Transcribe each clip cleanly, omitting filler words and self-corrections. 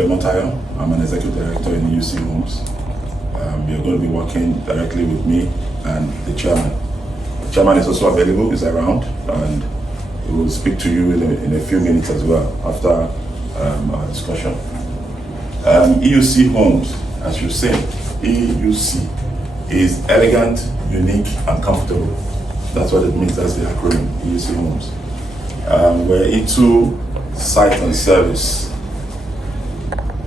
I'm an executive director in EUC Homes. You're going to be working directly with me and the chairman. The chairman is also available, is around, and he will speak to you in a few minutes as well after our discussion. EUC Homes, as you say, EUC is elegant, unique, and comfortable. That's what it means, that's the acronym, EUC Homes. We're into site and service.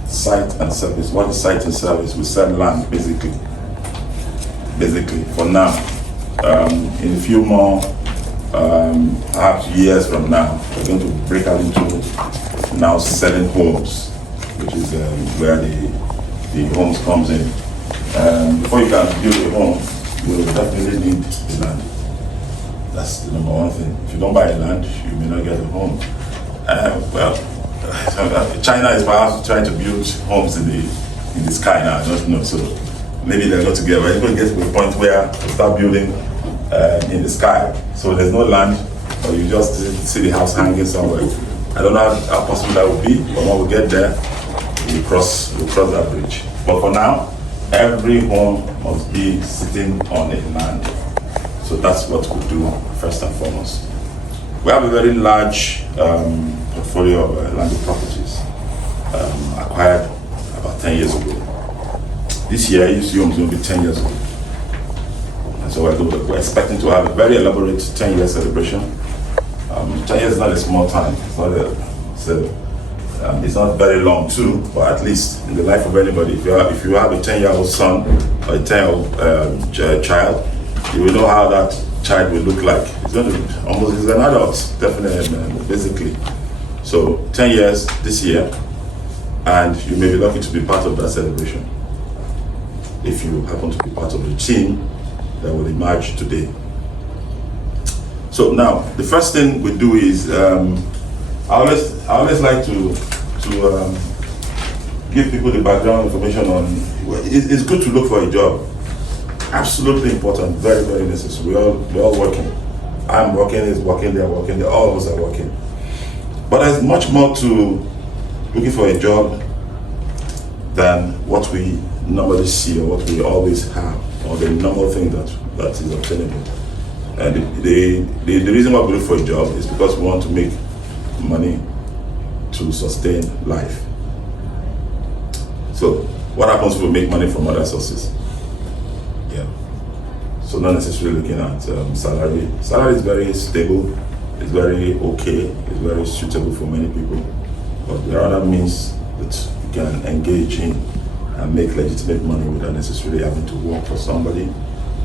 Site and service. What is site and service? We sell land, basically. For now. In a few more, perhaps years from now, we're going to break out into now selling homes, which is where the homes comes in. Before you can build a home, you will definitely need the land. That's the number one thing. If you don't buy a land, you may not get a home. China is perhaps trying to build homes in the sky now. I don't know. So maybe they're not together. We're going to get to a point where we start building in the sky. So there's no land, or you just see the house hanging somewhere. I don't know how possible that would be, but when we get there, we'll cross that bridge. But for now, every home must be sitting on a land. So that's what we do first and foremost. We have a very large portfolio of landed properties acquired about 10 years ago. This year, EUC Homes will be 10 years old. And so we're expecting to have a very elaborate 10-year celebration. 10 years is not a small time. It's not very long too, but at least in the life of anybody, if you have a 10-year-old son or a 10-year-old child, you will know how that child will look like. It's going to be almost as an adult, definitely, basically. So 10 years this year, and you may be lucky to be part of that celebration if you happen to be part of the team that will emerge today. So now, the first thing we do is, I always like to give people the background information on, it's good to look for a job. Absolutely important, very, very necessary. We're all working. I'm working, he's working, they're working, all of us are working. But there's much more to looking for a job than what we normally see or what we always have, or the normal thing that is obtainable. And the reason why we look for a job is because we want to make money to sustain life. So what happens if we make money from other sources? Yeah. So not necessarily looking at salary. Salary is very stable, it's very okay, it's very suitable for many people. But there are other means that you can engage in and make legitimate money without necessarily having to work for somebody.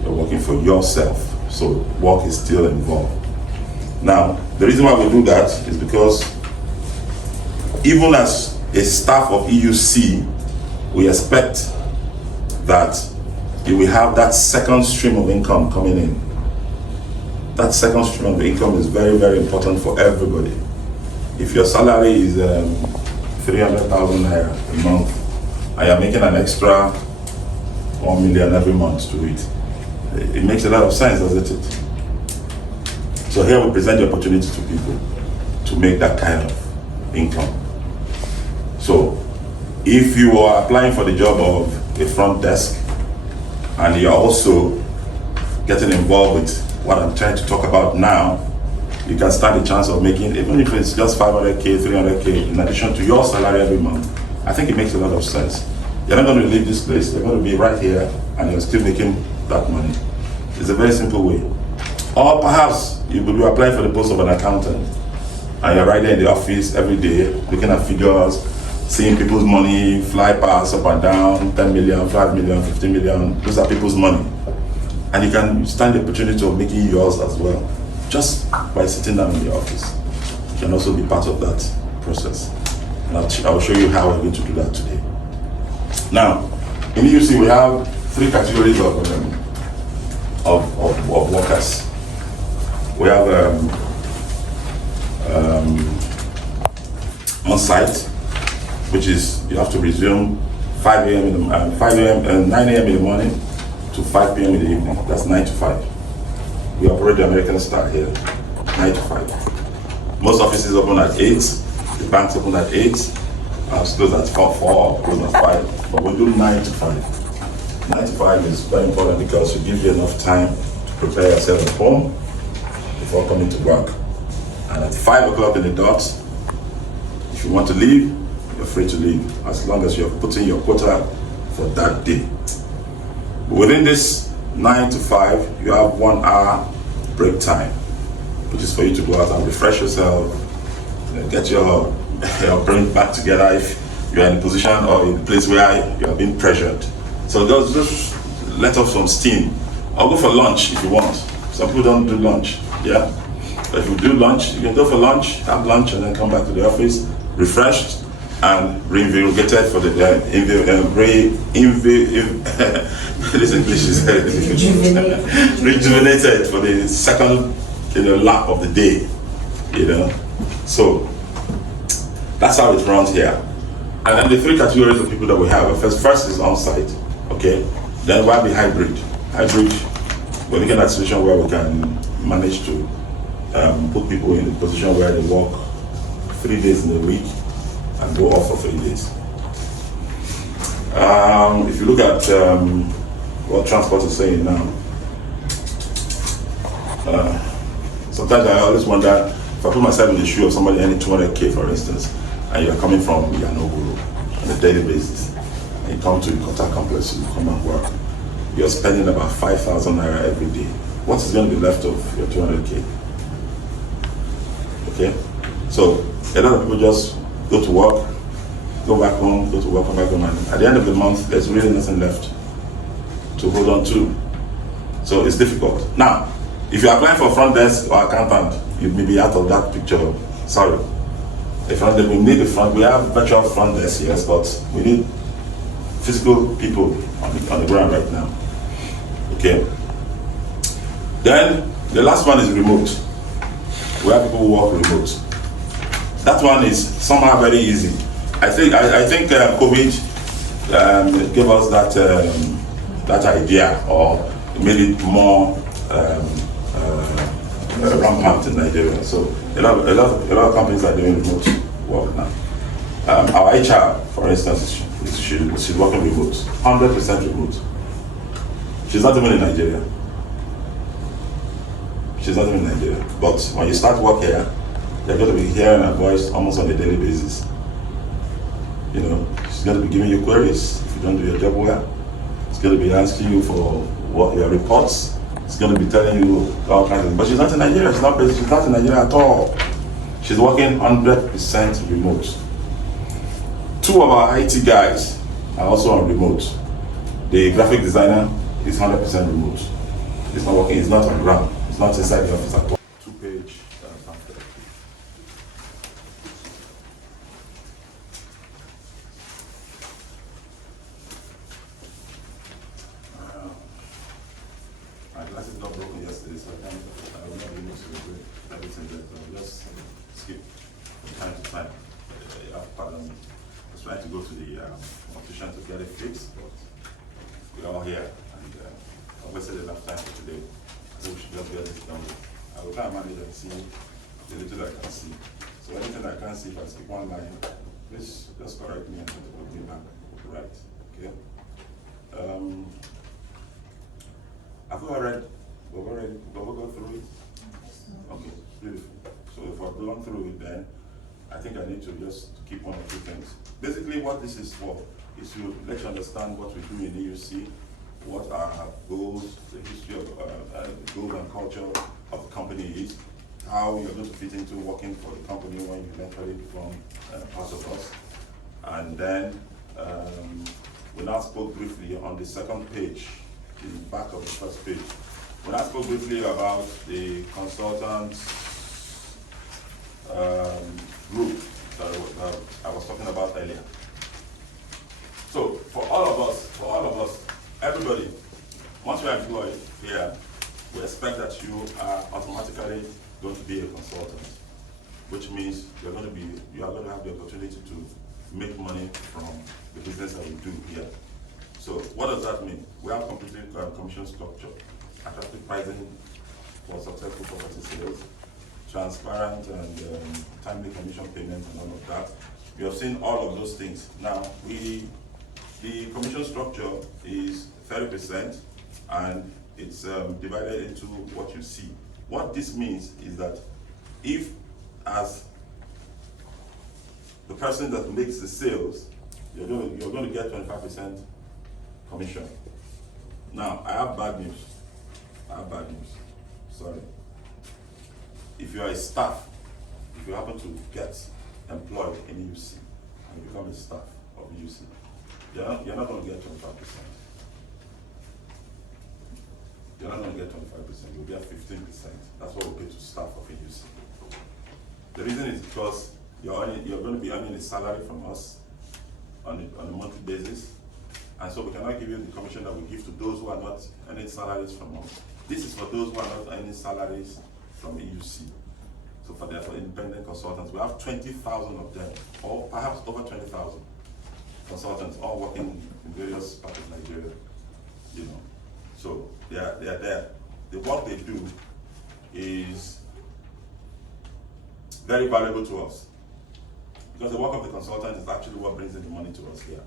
You're working for yourself, so work is still involved. Now, the reason why we do that is because even as a staff of EUC, we expect that you will have that second stream of income coming in. That second stream of income is very, very important for everybody. If your salary is 300,000 naira a month, and you're making an extra 1 million every month to it, it makes a lot of sense, doesn't it? So here we present the opportunity to people to make that kind of income. So if you are applying for the job of a front desk and you're also getting involved with what I'm trying to talk about now, you can stand a chance of making, even if it's just 500K, 300K, in addition to your salary every month. I think it makes a lot of sense. You're not going to leave this place, you're going to be right here and you're still making that money. It's a very simple way. Or perhaps you will be applying for the post of an accountant and you're right there in the office every day, looking at figures, seeing people's money fly past up and down, 10 million, 5 million, 50 million, those are people's money. And you can stand the opportunity of making yours as well, just by sitting down in the office. You can also be part of that process. And I'll show you how we're going to do that today. Now, in EUC we have 3 categories of workers. We have on-site, which is you have to resume 9 a.m. in the morning to 5 p.m. in the evening. That's 9 to 5. We operate the American style here, 9 to 5. Most offices open at 8. The banks open at 8. House close at 4, close at 5, but we do 9 to 5. 9 to 5 is very important because it gives you enough time to prepare yourself at home before coming to work. And at 5 o'clock in the dot, if you want to leave, you're free to leave, as long as you're putting your quota for that day. Within this 9 to 5, you have 1 hour break time, which is for you to go out and refresh yourself, get your brain back together if you're in a position or in a place where you're being pressured. So just let off some steam. I'll go for lunch if you want. Some people don't do lunch, yeah? But if you do lunch, you can go for lunch, have lunch, and then come back to the office refreshed and reinvigorated for the this English is rejuvenated for the second lap of the day, So that's how it runs here. And then the 3 categories of people that we have. First is on-site, okay? Then we'll have the hybrid. Hybrid, we're looking at a situation where we can manage to put people in a position where they work 3 days in a week and go off for 3 days. If you look at what transport is saying now, sometimes I always wonder, if I put myself in the shoe of somebody earning 200K, for instance, and you're coming from Yanoguru on a daily basis, and you come to the contact complex, you come and work, you're spending about 5,000 naira every day. What is going to be left of your 200K? Okay? So, a lot of people just go to work, go back home, go to work, come back home, and at the end of the month, there's really nothing left to hold on to. So it's difficult. Now, if you're applying for front desk or accountant, you may be out of that picture. Sorry. We need we have virtual front desk, yes, but we need physical people on the ground right now. Okay. Then the last one is remote. We have people who work remote. That one is somehow very easy. I think COVID gave us that idea, or made it more rampant in Nigeria. So a lot of companies are doing remote work now. Our HR, for instance, she's working remote, 100% remote. She's not even in Nigeria. But when you start work here, you're going to be hearing her voice almost on a daily basis. She's going to be giving you queries if you don't do your job well. It's going to be asking you for what your reports. It's going to be telling you all kinds of things. But she's not in Nigeria. She's not in Nigeria at all. She's working 100% remote. 2 of our IT guys are also on remote. The graphic designer is 100% remote. He's not working. He's not on ground. He's not inside the office at all. 2-page pamphlet. My glasses got broken yesterday, so I will not be able to read everything that I'll just skip from time to time. Pardon me. I was trying to go to the optician to get it fixed, but we're all here, and I've wasted enough time for today. I think we should just get this done with. I will try and manage and see the little I can see. So anything I can't see, if I skip one line, please just correct me and put me back right. Okay. Have we already gone through it? Okay, beautiful. So if I've gone through it, then I think I need to just keep 1 or 2 things. Basically, what this is for is to let you understand what we do in EUC, what our goals, the history of goals and culture of the company is, how you're going to fit into working for the company when you eventually become part of us. And then we now spoke briefly on the second page, in the back of the first page. When I spoke briefly about the consultant group that I was talking about earlier. So for all of us, everybody, once you're employed here, we expect that you are automatically going to be a consultant, which means you are going to have the opportunity to make money from the business that we do here. So what does that mean? We have commission structure, attractive pricing for successful property sales. transparent and timely commission payment and all of that. You have seen all of those things. Now, the commission structure is 30%, and it's divided into what you see. What this means is that if, as the person that makes the sales, you're going to get 25% commission. Now, I have bad news. Sorry. If you are a staff, if you happen to get employed in EUC and you become a staff of EUC, you're not going to get 25%. You're not going to get 25%, you'll get 15%. That's what we pay to staff of EUC. The reason is because you're going to be earning a salary from us on a monthly basis, and so we cannot give you the commission that we give to those who are not earning salaries from us. This is for those who are not earning salaries from EUC. So for independent consultants, we have 20,000 of them, or perhaps over 20,000 consultants, all working in various parts of Nigeria. So they are there. The work they do is very valuable to us, because the work of the consultant is actually what brings in the money to us here.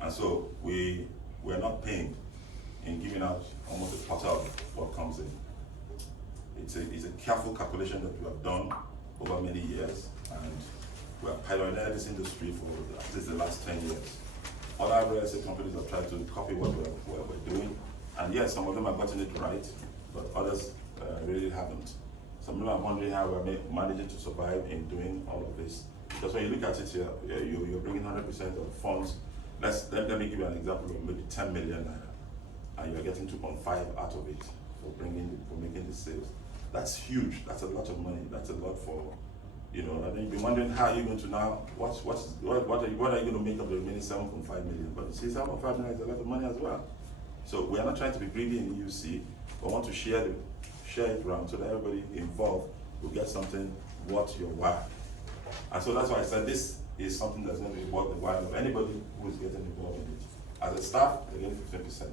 And so we're not paying in giving out almost a quarter of what comes in. It's a careful calculation that we have done over many years, and we have pioneered this industry for at least the last 10 years. Other real estate companies have tried to copy what we're doing, and yes, some of them have gotten it right, but others really haven't. Some people are wondering how we're managing to survive in doing all of this. Because when you look at it here, you're bringing 100% of funds. Let me give you an example of maybe 10 million naira, and you're getting 2.5 out of it for making the sales. That's huge. That's a lot of money. That's a lot for, and then you'll be wondering how you're going to now, what are you going to make of the remaining 7.5 million? But you see, 7.5 million is a lot of money as well. So we are not trying to be greedy in EUC, but want to share it around so that everybody involved will get something worth your while. And so that's why I said this is something that's going to be worth the while of anybody who is getting involved in it. As a staff, they're getting 15%.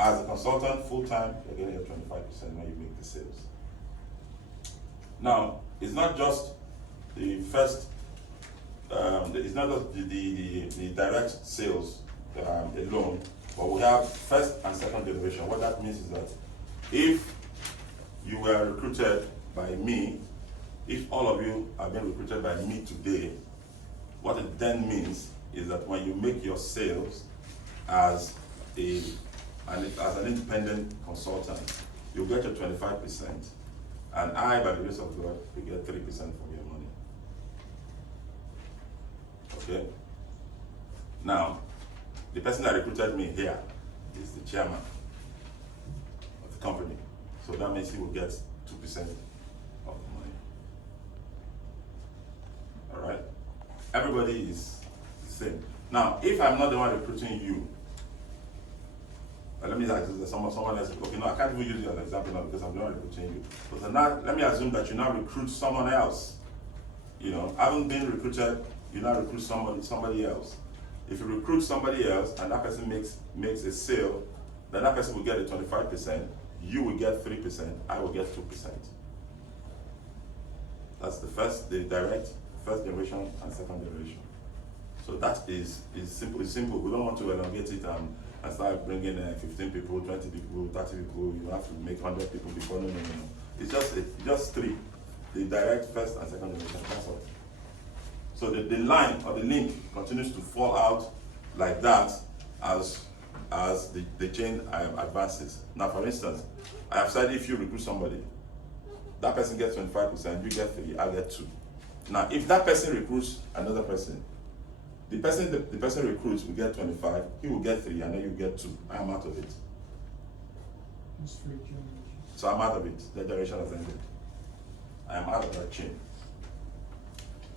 As a consultant, full-time, you're getting 25% when you make the sales. Now, it's not just the first, it's not just the direct sales alone, but we have first and second generation. What that means is that if you were recruited by me, if all of you have been recruited by me today, what it then means is that when you make your sales as an independent consultant, you'll get your 25%, and I, by the grace of God, will get 3% from your money. Okay? Now, the person that recruited me here is the chairman of the company. So that means he will get 2% of the money. All right? Everybody is the same. Now, if I'm not the one recruiting you, let me ask someone else. Okay, no, I can't even use you as an example now because I'm not recruiting you. But now, let me assume that you now recruit someone else. Having been recruited, you now recruit somebody else. If you recruit somebody else and that person makes a sale, then that person will get a 25%, you will get 3%, I will get 2%. That's the direct first generation and second generation. So that is simple. It's simple. We don't want to elongate it and start bringing 15 people, 20 people, 30 people. You have to make 100 people before. No. It's just three. The direct first and second generation. That's all. So the line or the link continues to fall out like that as the chain advances. Now, for instance, I have said if you recruit somebody, that person gets 25%, you get 3, I get 2. Now, if that person recruits another person, the person recruits will get 25, he will get 3, and then you get 2. I am out of it. So I'm out of it. The generation has ended. I am out of that chain.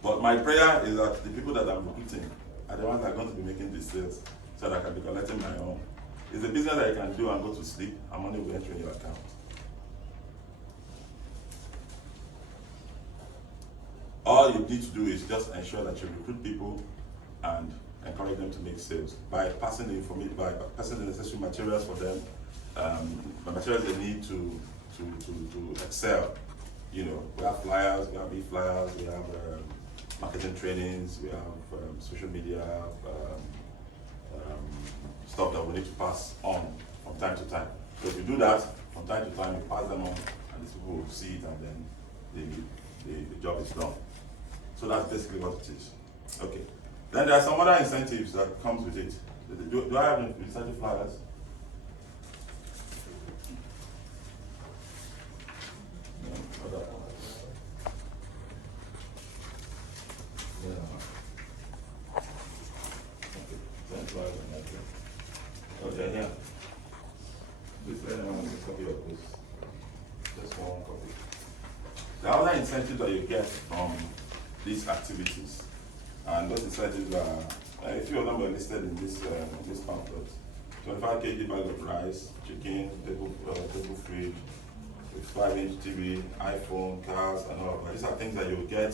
But my prayer is that the people that I'm recruiting are the ones that are going to be making these sales so that I can be collecting my own. It's a business that you can do and go to sleep and money will enter in your account. All you need to do is just ensure that you recruit people and encourage them to make sales by passing the information, by passing the necessary materials for them, the materials they need to excel You know, we have flyers, we have e-flyers, we have marketing trainings, we have social media stuff that we need to pass on from time to time. So if you do that from time to time, you pass them on, and these people will see it, and then the job is done. So that's basically what it is. Okay. Then there are some other incentives that comes with it. Do I have incentive flyers? No, other. Yeah. Okay. Incentive flyers and that. Okay, yeah. Please let anyone get a copy of this. Just one copy. The other incentives that you get from these activities, and those incentives are, a few of them are listed in this pamphlet. 25 kg bag of rice, chicken, table fridge, 5-inch TV, iPhone, cars, and all of that. These are things that you get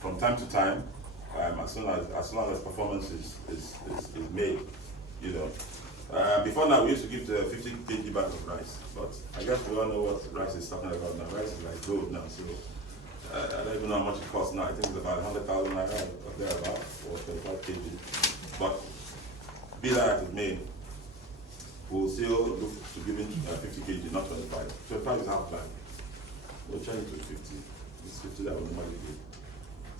from time to time, as long as performance is made. You know. Before now, we used to give the 50 kg bag of rice, but I guess we all know what rice is talking about now. Rice is like gold now, so I don't even know how much it costs now. I think it's about 100,000 naira or thereabouts for 25 kg. But be that as it may, we'll still look to giving 50 kg, not 25. 25 is half plan. We'll change it to 50. It's 50 that we normally give.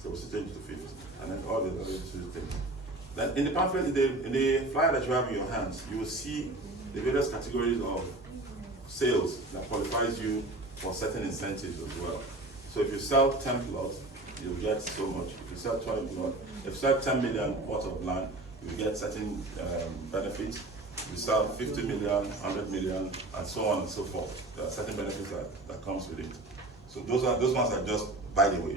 So we'll still change it to 50, and then all the other two things. Then in the pamphlet, in the flyer that you have in your hands, you will see the various categories of sales that qualifies you for certain incentives as well. So if you sell 10 plots, you'll get so much. If you sell 20 plots, if you sell 10 million worth of land, you get certain benefits. If you sell 50 million, 100 million, and so on and so forth. There are certain benefits that comes with it. So those ones are just by the way.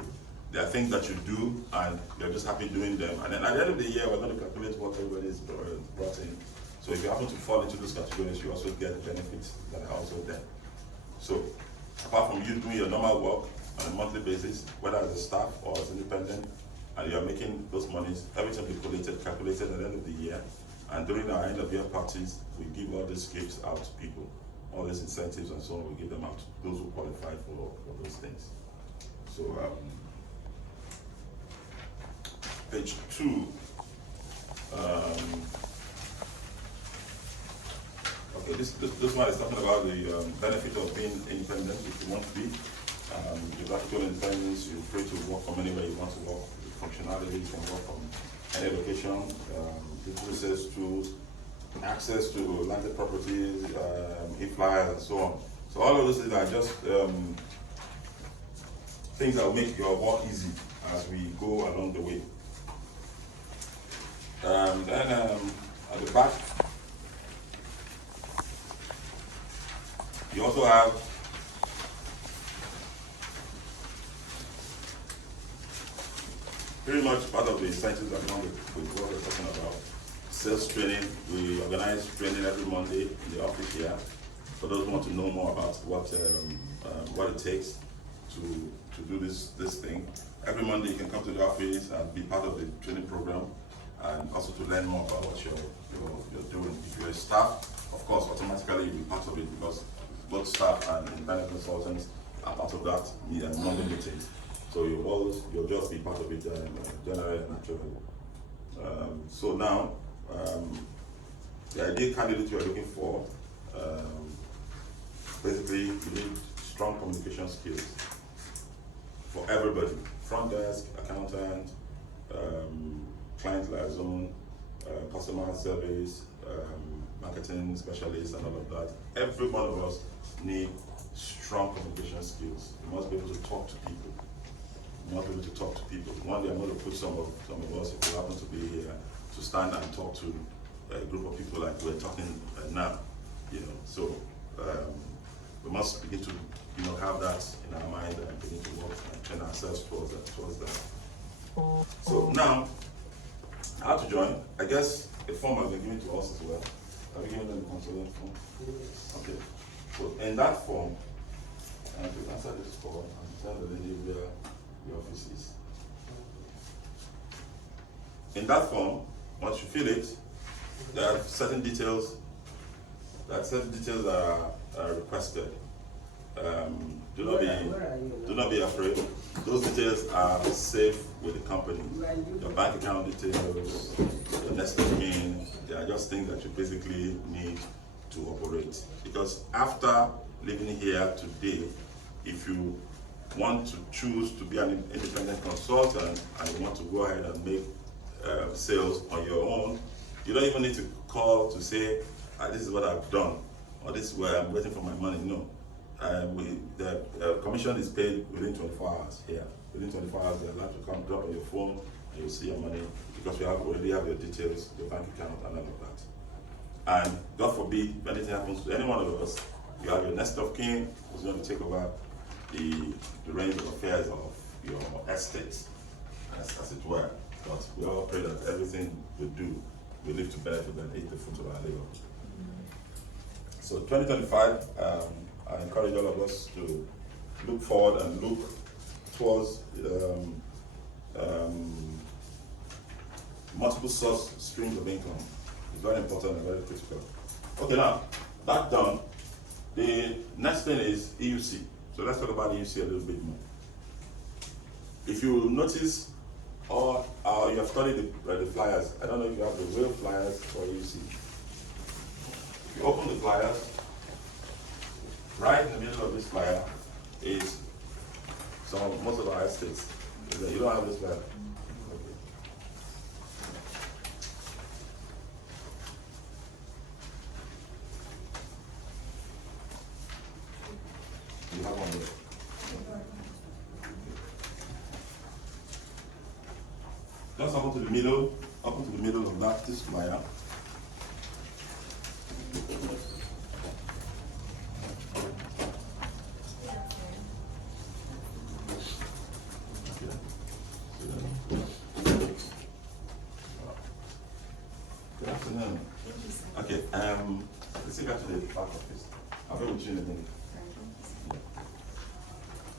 There are things that you do, and you're just happy doing them. And then at the end of the year, we're going to calculate what everybody's brought in. So if you happen to fall into those categories, you also get the benefits that are also there. So apart from you doing your normal work on a monthly basis, whether as a staff or as independent, and you're making those monies, everything will be calculated at the end of the year. And during our end of year parties, we give all these gifts out to people, all these incentives and so on. We give them out to those who qualify for those things. So. Page 2. Okay, this one is talking about the benefit of being independent if you want to be. Geographical independence, you're free to work from anywhere you want to work. The functionality, you can work from any location. Resources to access to landed properties, e-flyers, and so on. So all of those things are just things that will make your work easy as we go along the way. Then at the back, you also have pretty much part of the incentives that come with what we're talking about. Sales training. We organize training every Monday in the office here. For those who want to know more about what it takes to do this thing, every Monday you can come to the office and be part of the training program, and also to learn more about what you're doing. If you're a staff, of course, automatically you'll be part of it because both staff and independent consultants are part of that Monday meeting. So you'll just be part of it generally and naturally. So now, the ideal candidate you are looking for, basically you need strong communication skills for everybody. Front desk, accountant, client liaison, customer service, marketing specialist, and all of that. Every one of us need strong communication skills. You must be able to talk to people. You must be able to talk to people. One day I'm going to put some of us, if we happen to be here, to stand and talk to a group of people like we're talking now. So we must begin to have that in our mind and begin to work and train ourselves towards that. So now, how to join? I guess a form has been given to us as well. Have you given them the consultant form? Okay. So in that form, and to answer this form and tell the lady where the office is. In that form, once you fill it, there are certain details. Are requested. Do not be afraid. Those details are safe with the company. Your bank account details, your next of kin, they are just things that you basically need to operate. Because after living here today, if you want to choose to be an independent consultant and you want to go ahead and make sales on your own, you don't even need to call to say, this is what I've done, or this is where I'm waiting for my money. No. The commission is paid within 24 hours here. Within 24 hours, you're allowed to come drop on your phone and you'll see your money because we already have your details, your bank account, and all of that. And God forbid, if anything happens to any one of us, you have your next of kin who's going to take over the reins of affairs of your estate, as it were. But we all pray that everything we do, we live to benefit and eat the fruit of our labor. So 2025, I encourage all of us to look forward and look towards multiple source streams of income. It's very important and very critical. Okay, now that done, the next thing is EUC. So let's talk about EUC a little bit more. If you notice, or you have studied the flyers, I don't know if you have the real flyers for EUC. If you open the flyers, right in the middle of this flyer is most of our estates. You don't have this flyer. Okay. You have one there. Just up to the middle of this flyer. Good afternoon. Okay, let's go to the back of this. I'll be with you in a minute.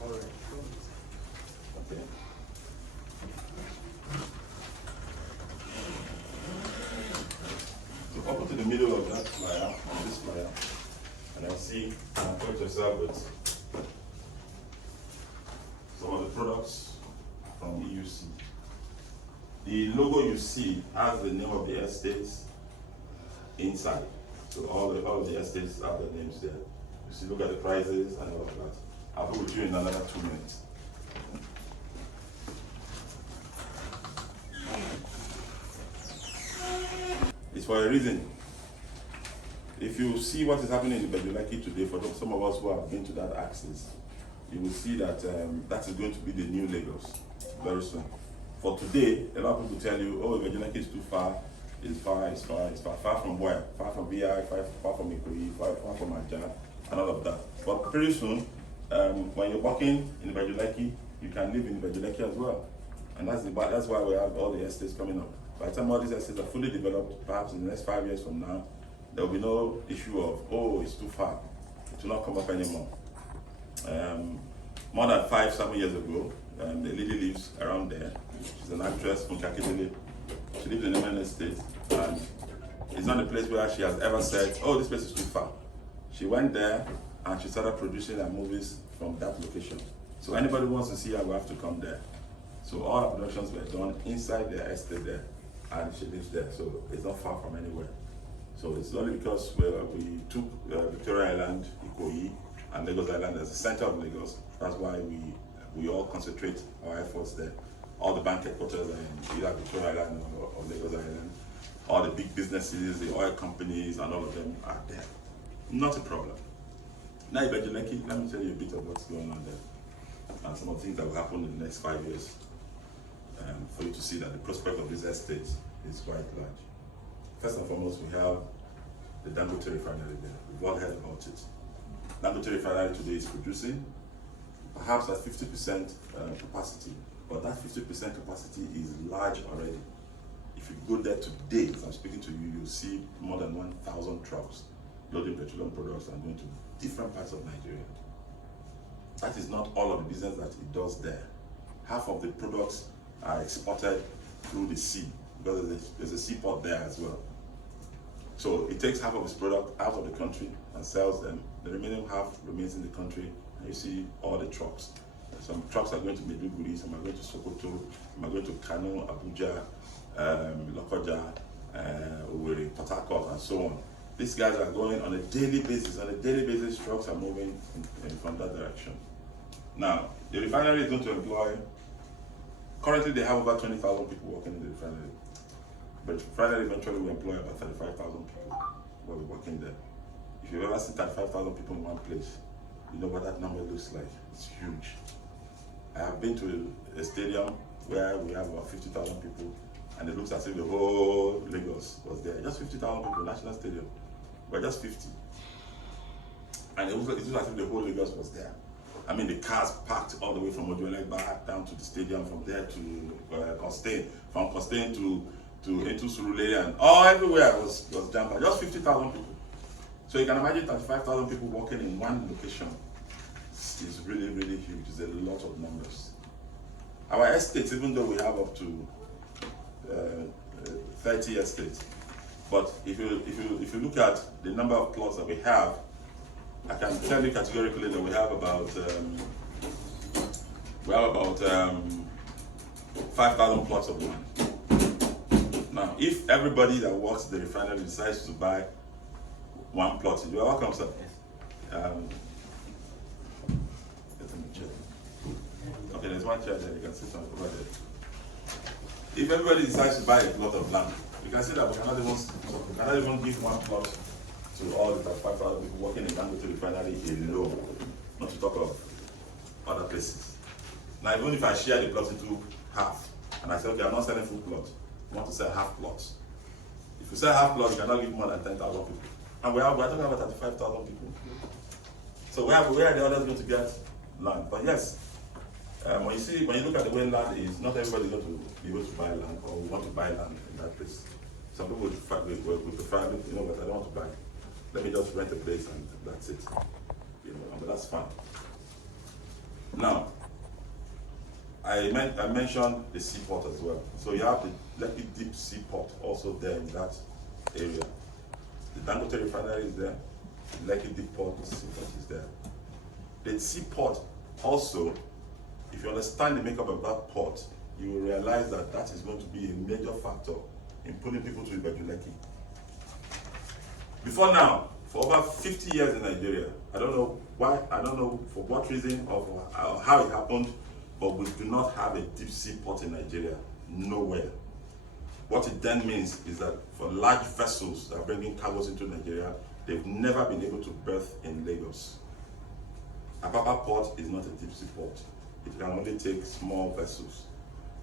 All right. Okay. So up to the middle of that flyer, on this flyer, and I see approach yourself with some of the products from EUC. The logo you see has the name of the estates inside. So all the estates have their names there. You see, look at the prices and all of that. I'll be with you in another 2 minutes. It's for a reason. If you see what is happening in Bejuleki today, for some of us who have been to that axis, you will see that that is going to be the new Lagos very soon. For today, a lot of people tell you, oh, Bejuleki is too far, it's far. Far from where? Far from VI, far from Ikoyi, far from Ajah, and all of that. But pretty soon, when you're walking in Bejuleki, you can live in Bejuleki as well. And that's why we have all the estates coming up. By the time all these estates are fully developed, perhaps in the next 5 years from now, there will be no issue of, oh, it's too far. It will not come up anymore. More than 5-7 years ago, the lady lives around there. She's an actress from Kakidele. She lives in the main estate, and it's not a place where she has ever said, oh, this place is too far. She went there and she started producing her movies from that location. So anybody who wants to see her will have to come there. So all her productions were done inside the estate there, and she lives there. So it's not far from anywhere. So it's only because we took Victoria Island, Ikoyi, and Lagos Island as the center of Lagos. That's why we all concentrate our efforts there. All the bank headquarters are in either Victoria Island or Lagos Island. All the big businesses, the oil companies, and all of them are there. Not a problem. Now, Bejuleki, let me tell you a bit of what's going on there and some of the things that will happen in the next 5 years for you to see that the prospect of this estate is quite large. First and foremost, we have the Dangote refinery there. We've all heard about it. Dangote refinery today is producing perhaps at 50% capacity, but that 50% capacity is large already. If you go there today, as I'm speaking to you, you'll see more than 1,000 trucks loading petroleum products and going to different parts of Nigeria. That is not all of the business that it does there. Half of the products are exported through the sea, because there's a seaport there as well. So it takes half of its product out of the country and sells them. The remaining half remains in the country You see all the trucks. Some trucks are going to Maiduguri, some are going to Sokoto, some are going to Kano, Abuja, Lokoja, Owerri, Port Harcourt, and so on. These guys are going on a daily basis. On a daily basis, trucks are moving from that direction. Now, the refinery is going to employ, currently they have over 20,000 people working in the refinery. But the refinery eventually will employ about 35,000 people who will be working there. If you've ever seen 35,000 people in one place, you know what that number looks like. It's huge. I have been to a stadium where we have about 50,000 people, and it looks as if the whole Lagos was there. Just 50,000 people, National Stadium, but just 50. And it looks as if the whole Lagos was there. I mean, the cars parked all the way from Ojuele back down to the stadium, from there to Costain, from Costain to into Surulere, and all everywhere was jammed. Just 50,000 people. So you can imagine 35,000 people working in one location. It's really, really huge. It's a lot of numbers. Our estates, even though we have up to 30 estates, but if you look at the number of plots that we have, I can tell you categorically that we have about 5,000 plots of land. Now, if everybody that works at the refinery decides to buy one plot, you are welcome, sir. Okay, there's one chair there, you can sit on over there. If everybody decides to buy a plot of land, you can see that we cannot even give one plot to all the 5,000 people working in Dangote refinery alone, not to talk of other places. Now, even if I share the plot into half, and I say, okay, I'm not selling full plot, I want to sell half plots. If you sell half plots, you cannot give more than 10,000 people. And we're talking about 35,000 people. So where are the others going to get land? But yes, when you look at the way land is, not everybody is going to be able to buy land or want to buy land in that place. Some people would prefer, you know what, I don't want to buy. Let me just rent a place and that's it. You know, but that's fine. Now, I mentioned the seaport as well. So you have the Lekki Deep Seaport also there in that area. The Dangote refinery is there. The Lekki Deep Seaport is there. The seaport also, if you understand the makeup of that port, you will realize that that is going to be a major factor in pulling people to Lekki. Before now, for over 50 years in Nigeria, I don't know why, I don't know for what reason or how it happened, but we do not have a deep sea port in Nigeria, nowhere. What it then means is that for large vessels that are bringing cargoes into Nigeria, they've never been able to berth in Lagos. Apapa Port is not a deep sea port. It can only take small vessels.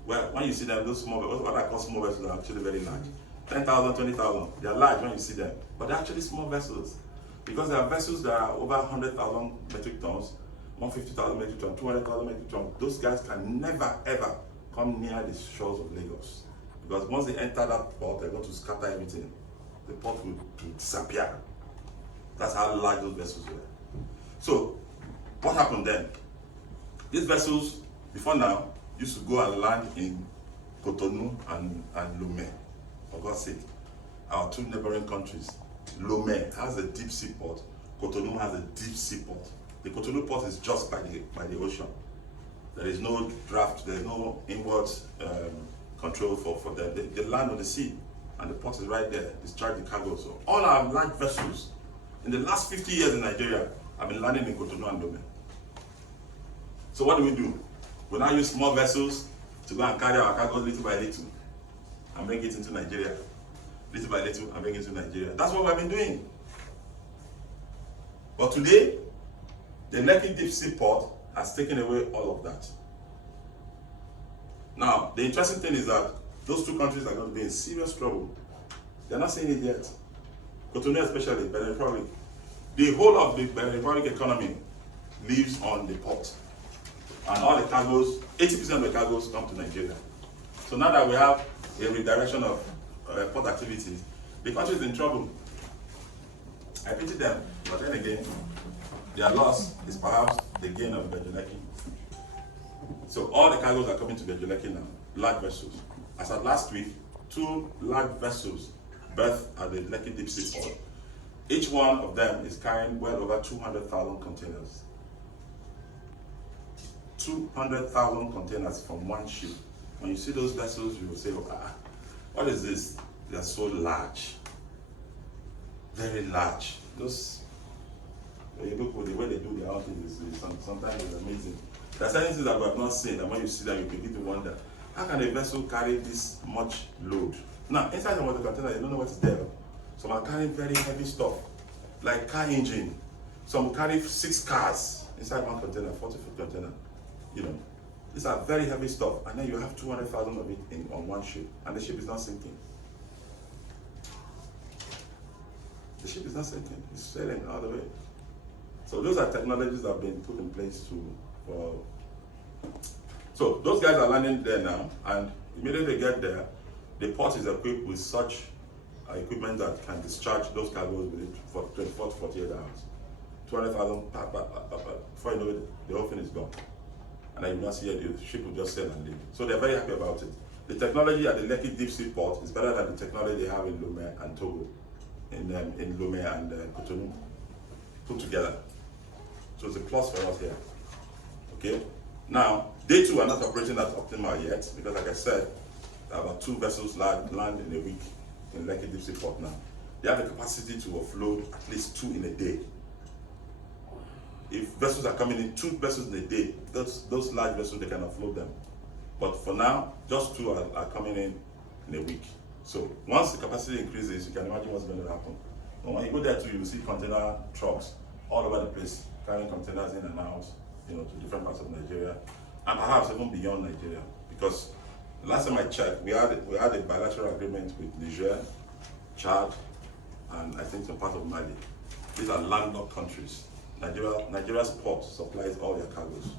Well, when you see them, those small, what I call small vessels are actually very large. 10,000, 20,000, they're large when you see them, but they're actually small vessels. Because there are vessels that are over 100,000 metric tons, 150,000 metric tons, 200,000 metric tons. Those guys can never ever come near the shores of Lagos. Because once they enter that port, they're going to scatter everything. The port will disappear. That's how large those vessels were. So, what happened then? These vessels, before now, used to go and land in Cotonou and Lomé. For God's sake, our two neighboring countries. Lomé has a deep sea port. Cotonou has a deep sea port. The Cotonou port is just by the ocean. There is no draft, there is no inward control for them. They land on the sea, and the port is right there. Discharge the cargo. So all our large vessels in the last 50 years in Nigeria have been landing in Cotonou and Lomé. So what do? We now use small vessels to go and carry our cargo little by little and bring it into Nigeria. Little by little and bring it into Nigeria. That's what we've been doing. But today, the Lekki Deep Sea Port has taken away all of that. Now, the interesting thing is that those two countries are going to be in serious trouble. They're not saying it yet. Cotonou especially, Benin Republic. The whole of the Benin Republic economy lives on the port. And all the cargoes, 80% of the cargoes come to Nigeria. So now that we have a redirection of port activities, the country is in trouble. I pity them, but then again, their loss is perhaps the gain of Lekki. So all the cargoes are coming to Lekki now, large vessels. As of last week, 2 large vessels berthed at the Lekki Deep Sea Port. Each one of them is carrying well over 200,000 containers. 200,000 containers from one ship. When you see those vessels, you will say, what is this? They are so large, very large. Those, when you look at the way they do their own things, sometimes it's amazing. There are certain things that we have not seen, and when you see that, you begin to wonder, how can a vessel carry this much load? Now, inside the water container, you don't know what's there. Some are carrying very heavy stuff, like car engine. Some carry 6 cars inside one container, 40-foot container. You know, these are very heavy stuff, and then you have 200,000 of it on one ship, and the ship is not sinking. The ship is not sinking; it's sailing all the way. So those are technologies that have been put in place so those guys are landing there now, and immediately they get there, the port is equipped with such equipment that can discharge those cargoes within 24 to 48 hours. 200,000, before you know it, the whole thing is gone. And then you not see it, the ship will just sail and leave. So they're very happy about it. The technology at the Lekki Deep Sea Port is better than the technology they have in Lomé and Togo, in Lomé and Cotonou, put together. So it's a plus for us here. Okay? Now, they too are not operating at optimal yet, because like I said, about 2 vessels land in a week in Lekki Deep Sea Port now. They have the capacity to offload at least 2 in a day. If vessels are coming in, 2 vessels in a day, those large vessels, they can offload them. But for now, just 2 are coming in a week. So once the capacity increases, you can imagine what's going to happen. And when you go there too, you will see container trucks all over the place, carrying containers in and out, you know, to different parts of Nigeria, and perhaps even beyond Nigeria. Because the last time I checked, we had a bilateral agreement with Niger, Chad, and I think some part of Mali. These are landlocked countries. Nigeria's port supplies all their cargoes.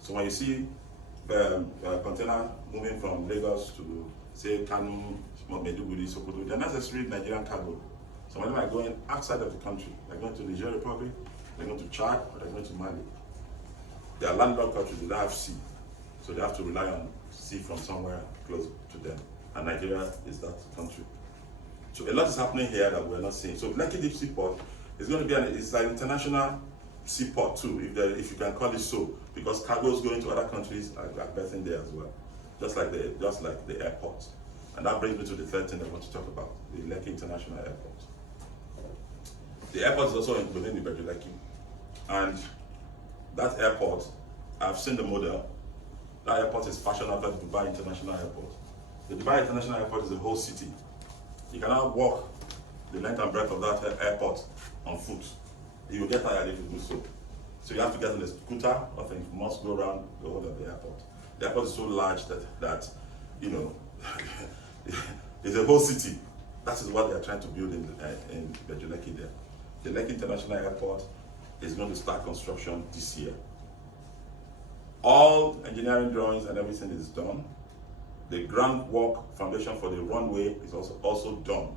So when you see container moving from Lagos to, say, Kanu, Maiduguri, Sokoto, they're not necessarily Nigerian cargo. Some of them are going outside of the country. They're going to Niger Republic, they're going to Chad, or they're going to Mali. They are landlocked countries, they don't have sea. So they have to rely on sea from somewhere close to them. And Nigeria is that country. So a lot is happening here that we're not seeing. So Lekki Deep Sea Port is going to be it's an international seaport too, if you can call it so, because cargoes going to other countries are betting there as well, just like the airport. And that brings me to the third thing I want to talk about, the Lekki International Airport. The airport is also within the Lekki, and that airport, I've seen the model. That airport is fashioned after the Dubai International Airport. The Dubai International Airport is a whole city. You cannot walk the length and breadth of that airport on foot. You will get tired if you do so. So you have to get on a scooter, or you must go around the whole of the airport. The airport is so large that you know, it's a whole city. That is what they are trying to build in Lekki there. The Lekki International Airport is going to start construction this year. All engineering drawings and everything is done. The groundwork foundation for the runway is also done.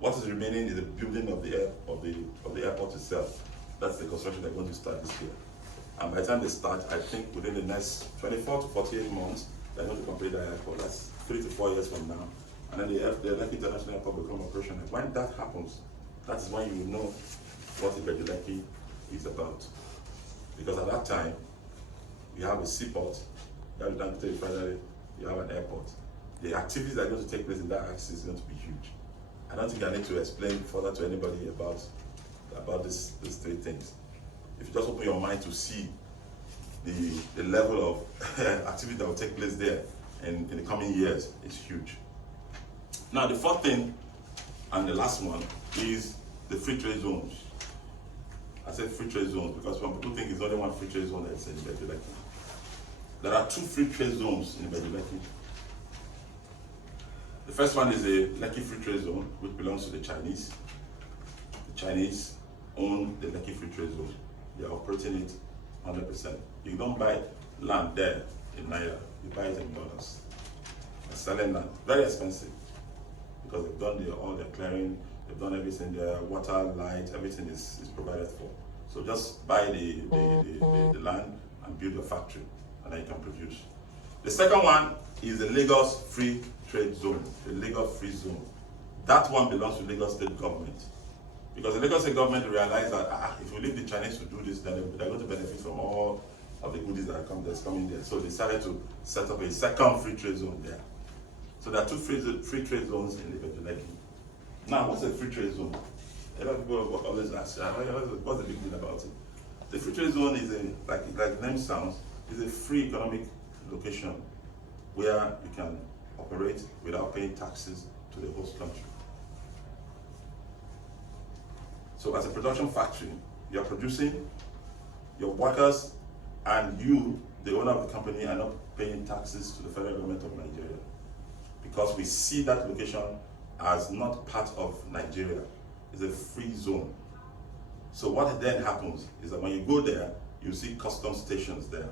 What is remaining is the building of the airport itself. That's the construction they're going to start this year. And by the time they start, I think within the next 24 to 48 months, they're going to complete the airport. That's 3 to 4 years from now. And then the Lekki International Airport will become operational. When that happens, that is when you will know what Lekki is about. Because at that time, you have a seaport, you have a Dangote refinery, you have an airport. The activities that are going to take place in that axis is going to be huge. I don't think I need to explain further to anybody about these 3 things. If you just open your mind to see the level of activity that will take place there in the coming years, it's huge. Now the 4th thing, and the last one, is the free trade zones. I said free trade zones because some people think it's only one free trade zone that's in Lekki. There are 2 free trade zones in Lekki. The first one is the Lekki Free Trade Zone, which belongs to the Chinese. The Chinese own the Lekki Free Trade Zone. They are operating it 100%. You don't buy land there in Naira, you buy it in dollars. They're selling land, very expensive, because they've done all their clearing, they've done everything there, water, light, everything is provided for. So just buy the land and build your factory, and then you can produce. The second one is the Lagos Free Trade Zone, the Lagos Free Zone. That one belongs to Lagos State government. Because the Lagos State government realized that if we leave the Chinese to do this, then they're going to benefit from all of the goodies that that's coming there. So they decided to set up a second free trade zone there. So there are two free trade zones in Lekki. Now, what's a free trade zone? A lot of people always ask, what's the big deal about it? The free trade zone is like the name sounds, is a free economic location where you can operate without paying taxes to the host country. So as a production factory, you're producing, your workers and you, the owner of the company, are not paying taxes to the federal government of Nigeria, because we see that location as not part of Nigeria. It's a free zone. So what then happens is that when you go there, you see custom stations there.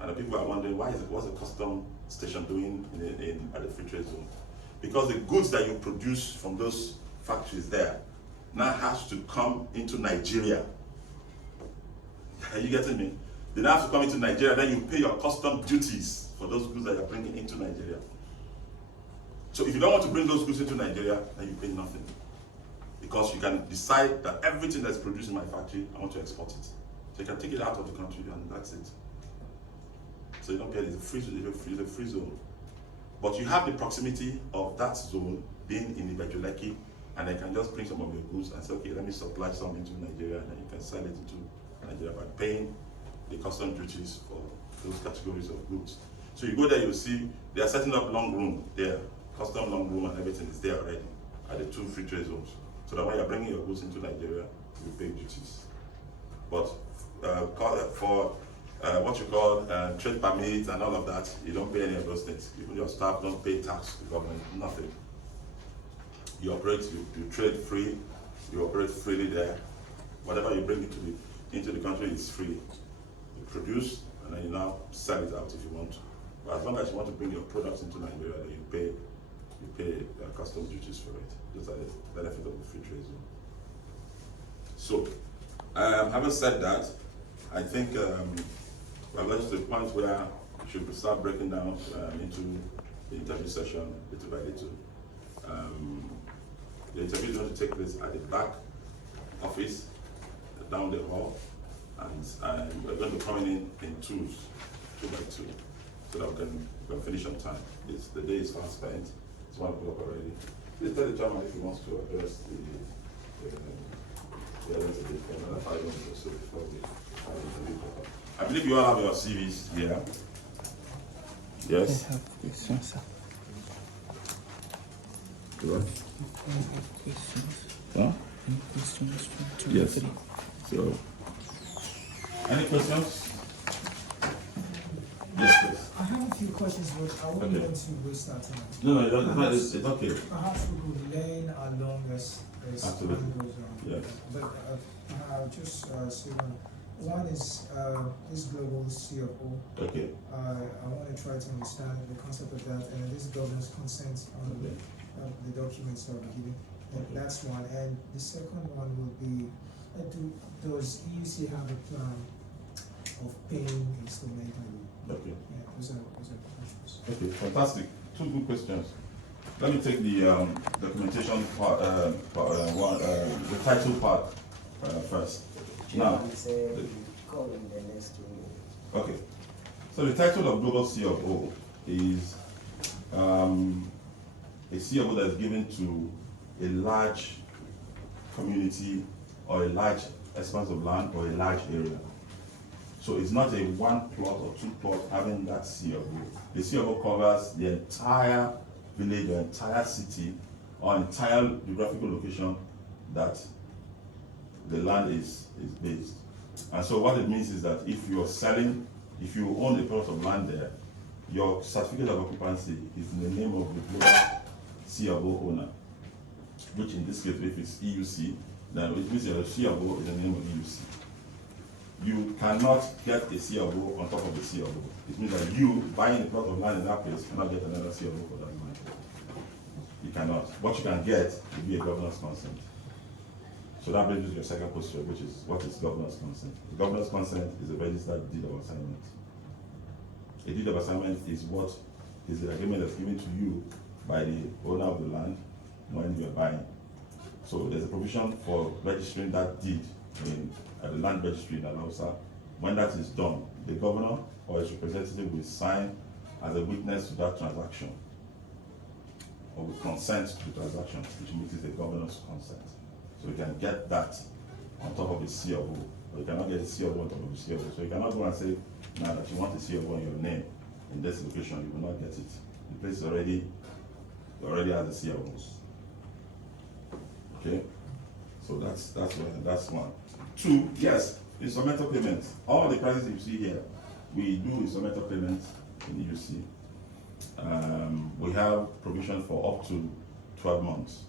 And the people are wondering, what's a custom station doing at the free trade zone? Because the goods that you produce from those factories there now has to come into Nigeria. Are you getting me? They now have to come into Nigeria, then you pay your custom duties for those goods that you're bringing into Nigeria. So if you don't want to bring those goods into Nigeria, then you pay nothing. Because you can decide that everything that's produced in my factory, I want to export it. So you can take it out of the country and that's it. So you don't pay, it's a free zone. But you have the proximity of that zone being in the Lekki, and they can just bring some of your goods and say, okay, let me supply some into Nigeria, and then you can sell it into Nigeria by paying the custom duties for those categories of goods. So you go there, you see they are setting up long room there, custom long room, and everything is there already at the two free trade zones. So that when you're bringing your goods into Nigeria, you pay duties. But for what you call trade permits and all of that, you don't pay any of those things. Even your staff don't pay tax to the government, nothing. You operate, you trade free, you operate freely there. Whatever you bring into the country is free. You produce and then you now sell it out if you want to. But as long as you want to bring your products into Nigeria, then you pay custom duties for it. Those are the benefit of the free trade zone. So, having said that, I think we're going to the point where we should start breaking down into the interview session little by little. The interview is going to take place at the back office, down the hall, and we're going to be coming in twos, 2 by 2, so that we can finish on time. The day is fast spent. It's 1 o'clock already. Please tell the chairman if he wants to address the event for another 5 minutes or so before the interview. I believe you all have your CVs here. Yes? I have questions, sir. What? I have questions. Huh? Any questions from Yes. So, any questions? Yes, please. I have a few questions, but I wouldn't want to waste our time. No, it's okay. Perhaps we could learn along as time Absolutely. goes on. Yes. But I'll just say one is this global CFO. Okay. I want to try to understand the concept of that, and this governance consent on Okay. the documents that we're giving. And Okay. that's one. And the second one would be, does EUC have a plan of paying instrumentally? Okay. Yeah, those are questions. Okay, fantastic. 2 good questions. Let me take the documentation part, the title part first. Now, Call in the next 2 minutes. okay. So the title of Global CFO is a CFO that is given to a large community or a large expanse of land or a large area. So it's not a 1 plot or 2 plot having that CFO. The CFO covers the entire village, the entire city, or entire geographical location that the land is based. And so what it means is that if you own a plot of land there, your certificate of occupancy is in the name of the global CFO owner, which in this case, if it's EUC, then it means your CFO is the name of EUC. You cannot get a CFO on top of the CFO. It means that you buying a plot of land in that place cannot get another CFO for that land. You cannot. What you can get will be a governor's consent. So that brings you to your second question, which is what is governor's consent? The governor's consent is a registered deed of assignment. A deed of assignment is the agreement that's given to you by the owner of the land when you're buying. So there's a provision for registering that deed at the land registry in Alausa. When that is done, the governor or his representative will sign as a witness to that transaction, or will consent to the transaction, which means the governor's consent. So we can get that on top of the CFO, or you cannot get the CFO on top of the CFO. So you cannot go and say, now that you want the CFO on your name in this location, you will not get it. The place already has the CFOs. Okay? So that's one. Two, yes, instrumental payments. All the prices you see here, we do instrumental payments in the EUC. We have provision for up to 12 months.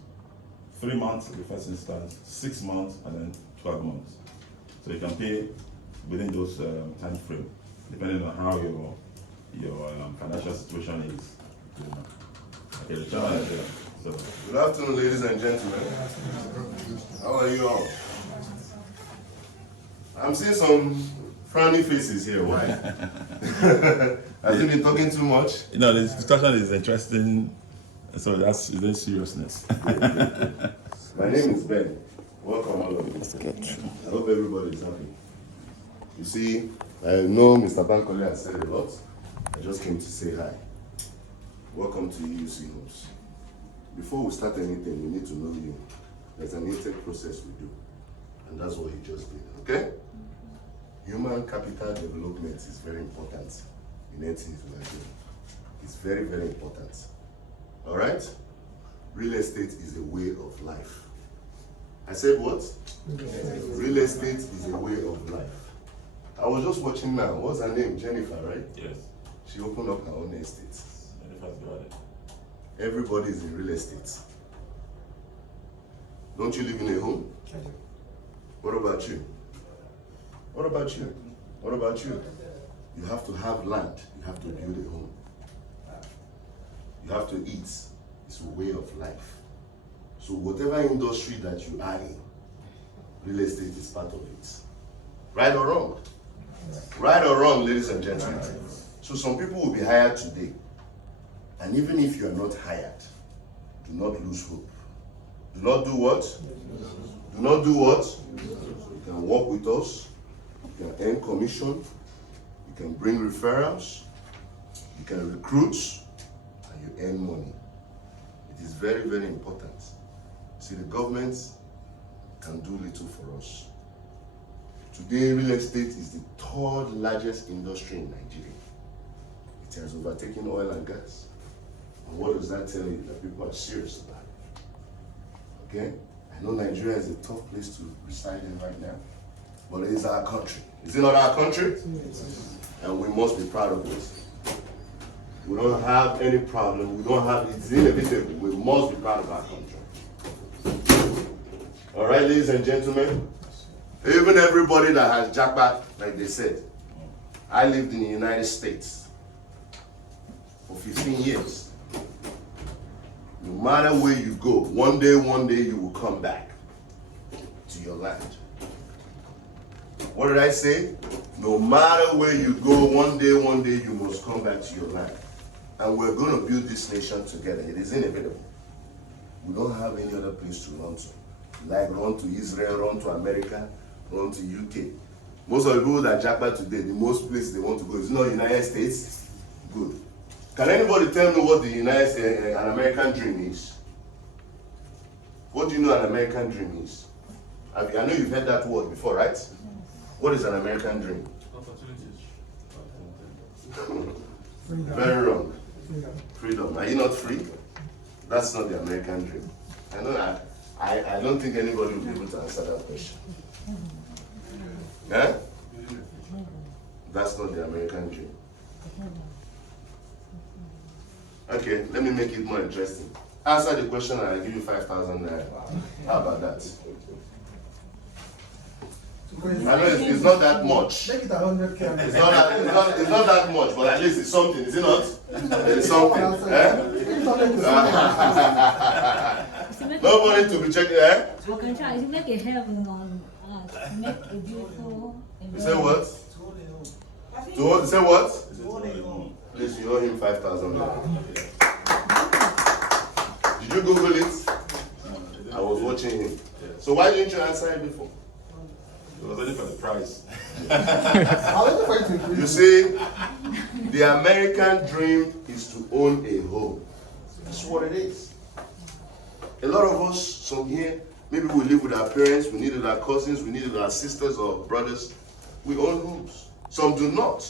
3 months in the first instance, 6 months, and then 12 months. So you can pay within those time frame, depending on how your financial situation is. Okay, the channel is there. So, good afternoon, ladies and gentlemen. How are you all? I'm seeing some frowny faces here. Why? Has he been talking too much? you know, this discussion is interesting, so that's the seriousness. My name is Ben. Welcome, all of you. I hope everybody is happy. You see, I know Mr. Bankole has said a lot. I just came to say hi. Welcome to EUC Homes. Before we start anything, we need to know you. There's an intake process we do, and that's what he just did, okay? Human capital development is very important in anything we are doing. It's very, very important. All right? Real estate is a way of life. I said what? Real estate is a way of life. I was just watching now. What's her name? Jennifer, right? Yes. She opened up her own estate. Jennifer's got it. Everybody is in real estate. Don't you live in a home? I do. What about you? What about you? What about you? You have to have land. You have to build a home. You have to eat. It's a way of life. So whatever industry that you are in, real estate is part of it. Right or wrong? Right or wrong, ladies and gentlemen? So some people will be hired today. And even if you are not hired, do not lose hope. Do not do what? Do not do what? You can work with us. You can earn commission. You can bring referrals. You can recruit. And you earn money. It is very, very important. See, the government can do little for us. Today, real estate is the third largest industry in Nigeria. It has overtaken oil and gas. And what does that tell you? That people are serious about it. Okay? I know Nigeria is a tough place to reside in right now, but it is our country. Is it not our country? And we must be proud of it. We don't have any problem. We don't have, it's inevitable. We must be proud of our country. All right, ladies and gentlemen. Even everybody that has jackpot, like they said. I lived in the United States for 15 years. No matter where you go, one day you will come back to your land. What did I say? No matter where you go, one day you must come back to your land. And we're going to build this nation together. It is inevitable. We don't have any other place to run to. Like run to Israel, run to America, run to UK. Most of the people that jackpot today, the most places they want to go is not United States. Good. Can anybody tell me what the an American dream is? What do you know an American dream is? I know you've heard that word before, right? What is an American dream? Opportunities. Very wrong. Freedom. Are you not free? That's not the American dream. I know that. I don't think anybody will be able to answer that question. Yeah? That's not the American dream. Okay, let me make it more interesting. Answer the question and I'll give you 5,000 naira. How about that? I know it's not that much. Make it 100K. It's not that much, but at least it's something, is it not? It's something. Nobody to be checking, eh? I can try to make it heaven on make a beautiful. You say what? Say what? Please, you owe him 5,000 naira. Did you Google it? I was watching him. So why didn't you answer it before? It was only for the price. I'll let you to increase. You see, the American dream is to own a home. That's what it is. A lot of us, some here, maybe we live with our parents, we live with our cousins, we live with our sisters or brothers. We own homes. Some do not.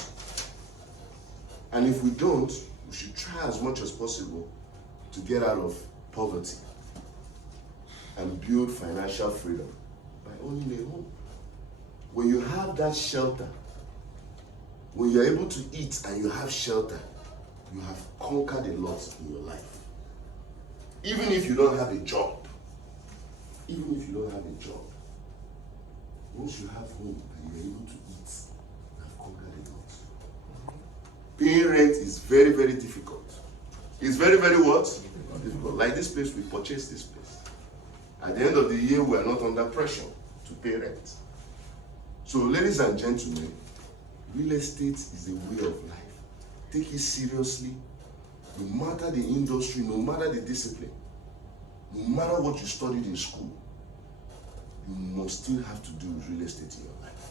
And if we don't, we should try as much as possible to get out of poverty and build financial freedom by owning a home. When you have that shelter, when you're able to eat and you have shelter, you have conquered a lot in your life. Even if you don't have a job, once you have home and you're able to eat, you have conquered a lot. Paying rent is very, very difficult. It's very, very what? Difficult. Like this place, we purchased this place. At the end of the year, we are not under pressure to pay rent. So, ladies and gentlemen, real estate is a way of life. Take it seriously. No matter the industry, no matter the discipline, no matter what you studied in school, you must still have to do with real estate in your life.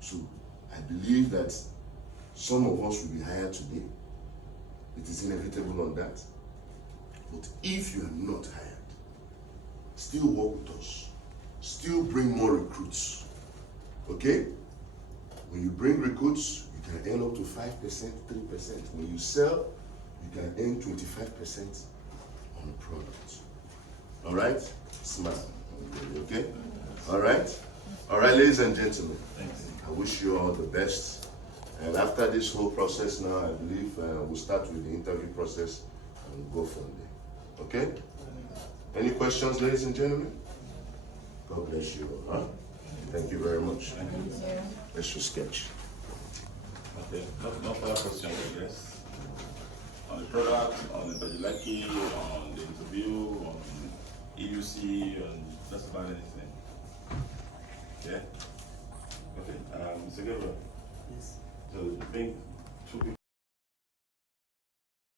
So, I believe that some of us will be hired today. It is inevitable on that. But if you are not hired, still work with us. Still bring more recruits. Okay? When you bring recruits, you can earn up to 5%, 3%. When you sell, you can earn 25% on the product. All right? Smile. Okay? All right? All right, ladies and gentlemen. I wish you all the best. And after this whole process now, I believe we'll start with the interview process and go from there. Okay? Any questions, ladies and gentlemen? God bless you all. Huh? Thank you very much. Let's just sketch. Okay, no further questions, I guess. On the product, on the Bajilaki, on the interview, on EUC, on just about anything. Yeah? Okay, Mr. Gabriel. Yes. So you think